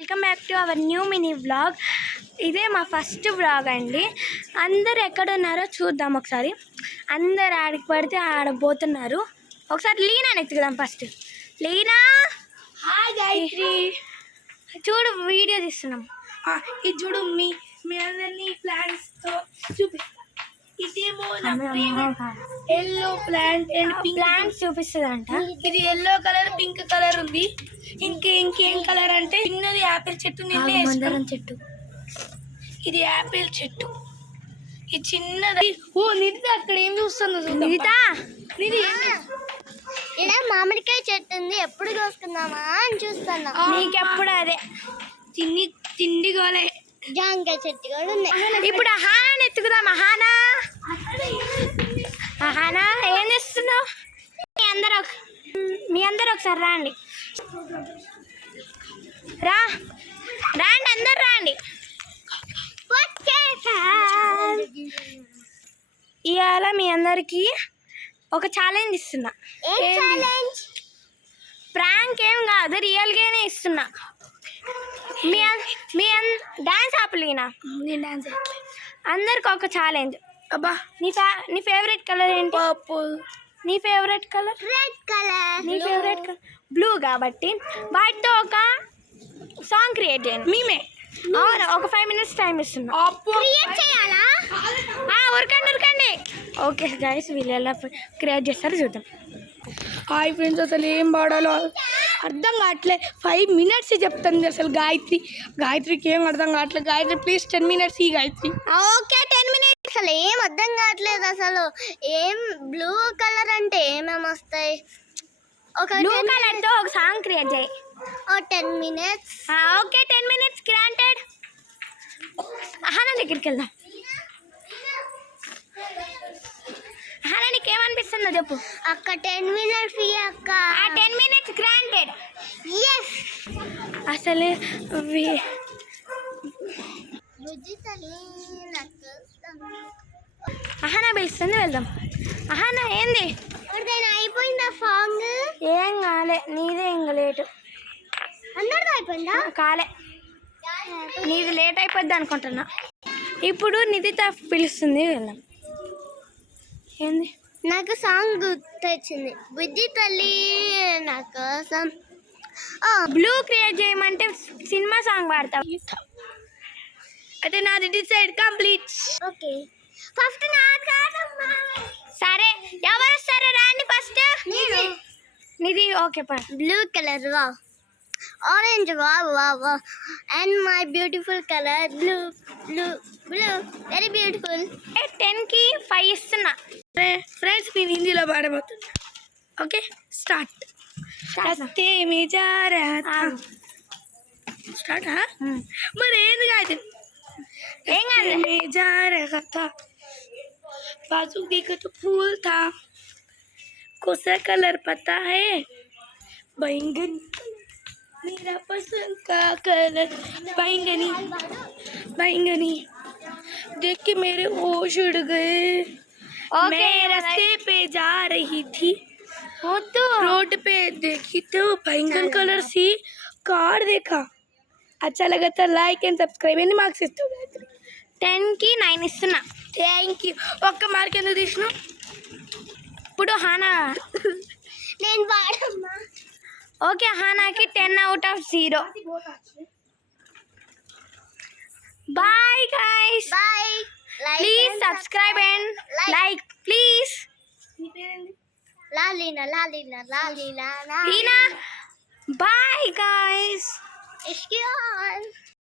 Welcome back to our new mini vlog. ఇదే మా first vlog అండి. అందరు ఎక్కడున్నారో చూద్దాం ఒకసారి. అందరు ఆడికి పడితే ఆడబోతున్నారు. ఒకసారి లీనాని ఎత్తుకుదాం ఫస్ట్. లీనా, హాయ్ గాయత్రి. చూడు వీడియో తీస్తున్నాం. ఇది చూడు మీ అందరినీ ప్లాంట్స్తో చూపిస్తా. ఇదేమో yellow plant and pink plants చూపిస్తుందంట. ఇది ఎల్లో కలర్, పింక్ కలర్ ఉంది. ఇంకేం కలర్ అంటే చిన్నది యాపిల్ చెట్టు. మందారం చెట్టు. ఇది యాపిల్ చెట్టు. ఇది చిన్నది. ఓ నిధి అక్కడ ఏం చూస్తుందో నిధి ఇలా మామిడికాయ చెట్టు ఉంది, ఎప్పుడు కోసుకుందామా అని చూస్తున్నా. నీకెప్పుడు అదే తిండి గోలే. జాంకాయ చెట్టు కూడా ఉంది. ఇప్పుడు అహానా ఎత్తుకుదాం. అహానా ఏం చేస్తున్నావు? మీ అందరు ఒకసారి రాండి. రాండి అందరు రాండి. ఇవాళ మీ అందరికి ఒక ఛాలెంజ్ ఇస్తున్నా. ప్రాంక్ ఏం కాదు, రియల్గానే ఇస్తున్నా. మీ డాన్స్ ఆపలేనా? నేను డాన్స్ అందరికి ఒక ఛాలెంజ్. అబ్బా, నీ ఫేవరెట్ కలర్ ఏంటి? పర్పుల్. నీ ఫేవరెట్ కలర్? Red colour. నీ ఫేవరెట్ కలర్ బ్లూ. కాబట్టి వాటితో ఒక సాంగ్ క్రియేట్ చేయండి. మేమే అవును, ఒక 5 minutes టైం ఇస్తున్నా. క్రియేట్ చేయాలా? ఉరకండి. ఓకే గైస్, వీళ్ళు ఎలా క్రియేట్ చేస్తారో చూద్దాం. హాయ్ ఫ్రెండ్స్, అసలు ఏం పాడాలో అర్థం కావట్లే. 5 minutes చెప్తుంది అసలు గాయత్రికి ఏం అర్థం కావట్లేదు. గాయత్రి ప్లీజ్ 10 minutes ఈ గాయత్రి. Okay 10 minutes. అసలు ఏం అర్థం కావట్లేదు. అసలు ఏం బ్లూ కలర్ అంటే ఏమేమి వస్తాయి? ఒక బ్లూ కలర్ తో ఒక సాంగ్ క్రియేట్ చేయి. 10 minutes. Okay 10 minutes granted. Ahana దగ్గరికి వెళ్దాం. అహానా నీకు ఏమనిపిస్తుందో చెప్పు. అక్క 10 minutes అక్క. 10 minutes గ్రాంటెడ్. ఎస్. అసలు అహానా పిలుస్తుంది, వెళ్దాం. అహానా ఏంది? అయిపోయిందా సాంగ్? ఏం కాలే, నీదే ఇంకా లేటు. అందరిది అయిపోయిందా? కాలే, నీది లేట్ అయిపోద్ది అనుకుంటున్నా. ఇప్పుడు నిధిత పిలుస్తుంది, వెళ్దాం. ఏంది? నాకు సాంగ్ గుర్తొచ్చింది. బుజ్జి తల్లి నా కోసం. బ్లూ క్రియేట్ చేయమంటే సినిమా సాంగ్ పాడతాం. అయితే నాది డిసైడ్ కంప్లీట్. ఓకే ఫస్ట్ నా కాదమ్మా. సరే, ఎవరు వస్తారో రాండి ఫస్ట్. నిధి ఓకే పా. Blue colour wow, orange wow wow wow, and my beautiful colour blue blue blue, very beautiful. 10కి 5 ఇస్తున్నా. ఫ్రెండ్స్, నేను హిందీలో పాడబోతున్నా. Okay start. రస్తే మే జా రహా థా. స్టార్ట్. మరి ఏంది గాయత్రి? ఏం కాదు. మే జా రహా థా, बाजू देखो तो फूल था, कौन-सा कलर पता है? बैंगनी. मेरा पसंद का कलर बैंगनी. देख के मेरे होश उड़ गए. मैं रास्ते पे जा रही थी, रोड पे देखी तो बैंगन कलर सी कार देखा. अच्छा लगा तो like and subscribe. Any marks is to Gayatri? 10కి 9 ఇస్తున్నా. Thank you. ఒక్క మార్క్ ఎందుకు తీసినావు? ఇప్పుడు హానా. నేను పాడమ్మా. ఓకే, హానాకి 10 out of 0. Bye guys. Bye. Please subscribe and like please. లాలీనా లాలీనా లాలీనా లీనా. Bye guys. ఇష్కియాన్.